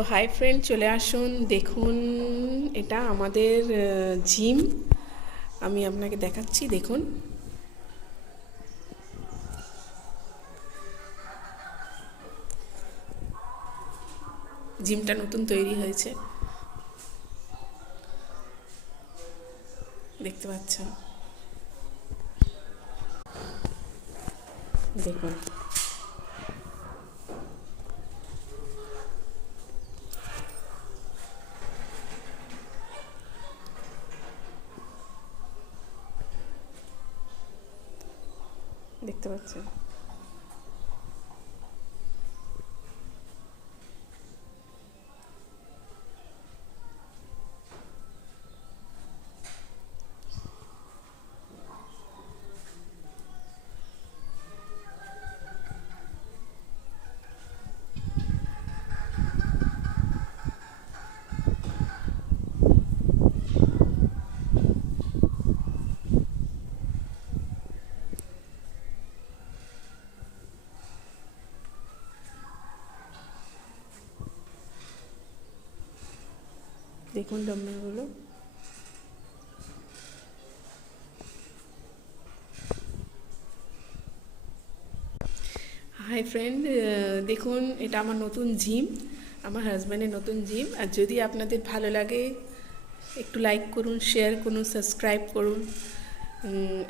তো hi friend, চলে আসুন, দেখুন, এটা আমাদের জিম। আমি আপনাকে দেখাচ্ছি, দেখুন। জিমটা নতুন তৈরি হয়েছে, দেখতে পাচ্ছেন, দেখুন। দেখতে পাচ্ছেন। দেখুন ডম্বেলগুলো। হাই ফ্রেন্ড, দেখুন, এটা আমার নতুন জিম, আমার হাজব্যান্ডের নতুন জিম। আর যদি আপনাদের ভালো লাগে, একটু লাইক করুন, শেয়ার করুন, সাবস্ক্রাইব করুন,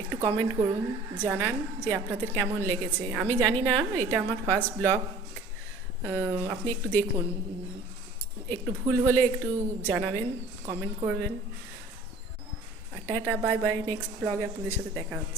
একটু কমেন্ট করুন, জানান যে আপনাদের কেমন লেগেছে। আমি জানি না, এটা আমার ফার্স্ট ব্লগ, আপনি একটু দেখুন, একটু ভুল হলে একটু জানাবেন, কমেন্ট করবেন। আর টাটা, বাই বাই, নেক্সট ব্লগে আপনাদের সাথে দেখা হচ্ছে।